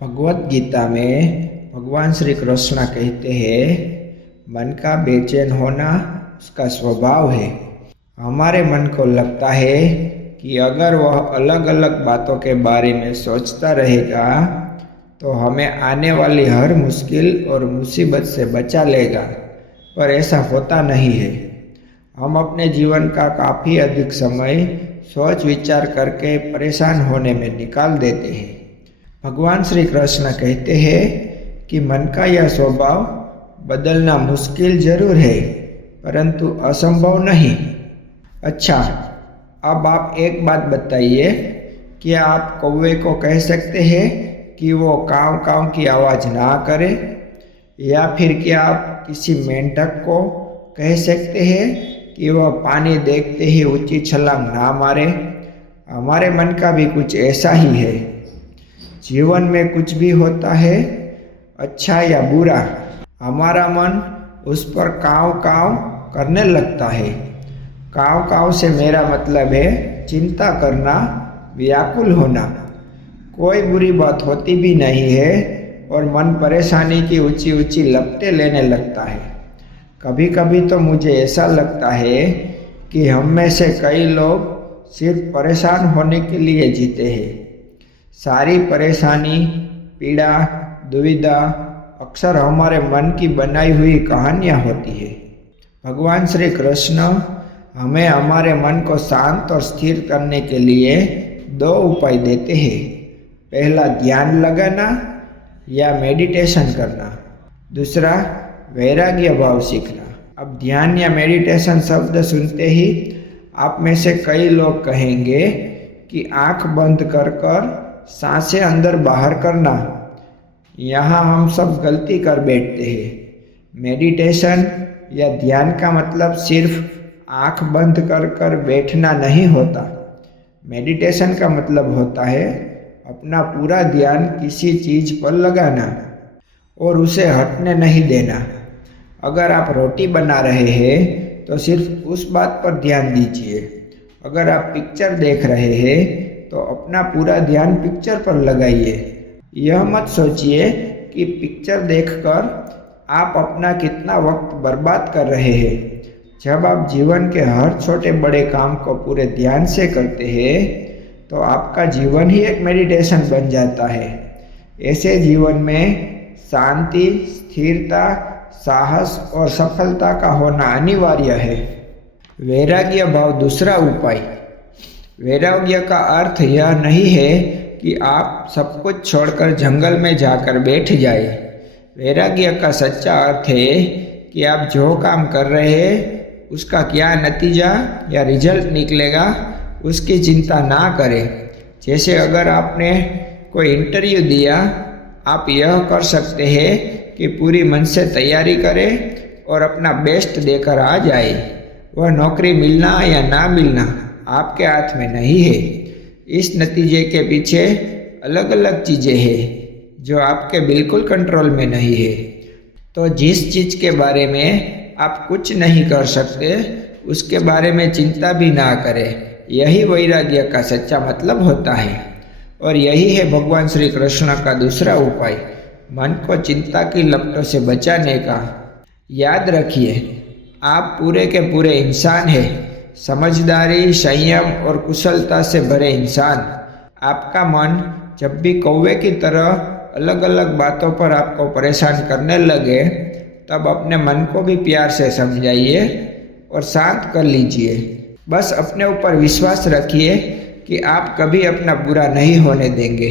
भगवत गीता में भगवान श्री कृष्ण कहते हैं, मन का बेचैन होना उसका स्वभाव है। हमारे मन को लगता है कि अगर वह अलग अलग बातों के बारे में सोचता रहेगा तो हमें आने वाली हर मुश्किल और मुसीबत से बचा लेगा, पर ऐसा होता नहीं है। हम अपने जीवन का काफ़ी अधिक समय सोच विचार करके परेशान होने में निकाल देते हैं। भगवान श्री कृष्ण कहते हैं कि मन का यह स्वभाव बदलना मुश्किल जरूर है, परंतु असंभव नहीं। अच्छा, अब आप एक बात बताइए, क्या आप कौवे को कह सकते हैं कि वो काव काव की आवाज़ ना करे, या फिर क्या आप किसी मेंढक को कह सकते हैं कि वह पानी देखते ही ऊंची छलांग ना मारे? हमारे मन का भी कुछ ऐसा ही है। जीवन में कुछ भी होता है, अच्छा या बुरा, हमारा मन उस पर काव काव करने लगता है। काव काव से मेरा मतलब है चिंता करना, व्याकुल होना। कोई बुरी बात होती भी नहीं है और मन परेशानी की ऊंची ऊंची लपटें लेने लगता है। कभी कभी तो मुझे ऐसा लगता है कि हम में से कई लोग सिर्फ परेशान होने के लिए जीते हैं। सारी परेशानी, पीड़ा, दुविधा अक्सर हमारे मन की बनाई हुई कहानियाँ होती है। भगवान श्री कृष्ण हमें हमारे मन को शांत और स्थिर करने के लिए दो उपाय देते हैं। पहला, ध्यान लगाना या मेडिटेशन करना। दूसरा, वैराग्य भाव सीखना। अब ध्यान या मेडिटेशन शब्द सुनते ही आप में से कई लोग कहेंगे कि आंख बंद कर कर सांसें अंदर बाहर करना। यहाँ हम सब गलती कर बैठते हैं। मेडिटेशन या ध्यान का मतलब सिर्फ आंख बंद कर कर बैठना नहीं होता। मेडिटेशन का मतलब होता है अपना पूरा ध्यान किसी चीज़ पर लगाना और उसे हटने नहीं देना। अगर आप रोटी बना रहे हैं तो सिर्फ उस बात पर ध्यान दीजिए। अगर आप पिक्चर देख रहे हैं तो अपना पूरा ध्यान पिक्चर पर लगाइए। यह मत सोचिए कि पिक्चर देखकर आप अपना कितना वक्त बर्बाद कर रहे हैं। जब आप जीवन के हर छोटे बड़े काम को पूरे ध्यान से करते हैं तो आपका जीवन ही एक मेडिटेशन बन जाता है। ऐसे जीवन में शांति, स्थिरता, साहस और सफलता का होना अनिवार्य है। वैराग्य भाव दूसरा उपाय। वैराग्य का अर्थ यह नहीं है कि आप सब कुछ छोड़कर जंगल में जाकर बैठ जाए। वैराग्य का सच्चा अर्थ है कि आप जो काम कर रहे हैं उसका क्या नतीजा या रिजल्ट निकलेगा उसकी चिंता ना करें। जैसे अगर आपने कोई इंटरव्यू दिया, आप यह कर सकते हैं कि पूरी मन से तैयारी करें और अपना बेस्ट देकर आ जाए। वह नौकरी मिलना या ना मिलना आपके हाथ में नहीं है। इस नतीजे के पीछे अलग अलग चीज़ें हैं जो आपके बिल्कुल कंट्रोल में नहीं है। तो जिस चीज़ के बारे में आप कुछ नहीं कर सकते उसके बारे में चिंता भी ना करें। यही वैराग्य का सच्चा मतलब होता है। और यही है भगवान श्री कृष्ण का दूसरा उपाय, मन को चिंता की लपटों से बचाने का। याद रखिए, आप पूरे के पूरे इंसान हैं, समझदारी, संयम और कुशलता से भरे इंसान। आपका मन जब भी कौवे की तरह अलग अलग बातों पर आपको परेशान करने लगे, तब अपने मन को भी प्यार से समझाइए और शांत कर लीजिए। बस अपने ऊपर विश्वास रखिए कि आप कभी अपना बुरा नहीं होने देंगे।